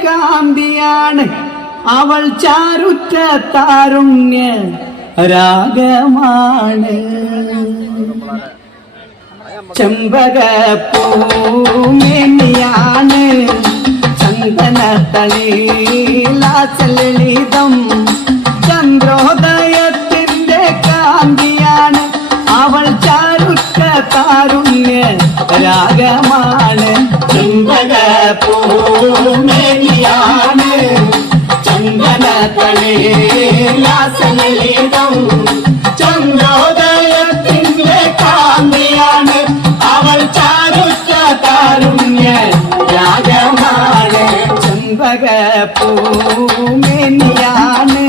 കാന്തിയാണ് അവൾ ചാരുറ്റ താരുണ്യ രാഗമാണ് ചെമ്പകപ്പൂമേനിയാണ് ചന്ദന തളിലളിതം ചന്ദ്രോദയത്തിന്റെ കാന്തിയാണ് അവൾ ചാരുറ്റ താരുണ്യ രാഗമാണ് ചെമ്പകപ്പൂമേനിയാണ് ചന്ദന തളിലളിതം ചന്ദ്രോദയത്തിന്റെ കാന്തിയാണ് അവൾ ചാരുറ്റ താരുണ്യ രാഗമാണ് ചെമ്പകപ്പൂമേനിയാണ്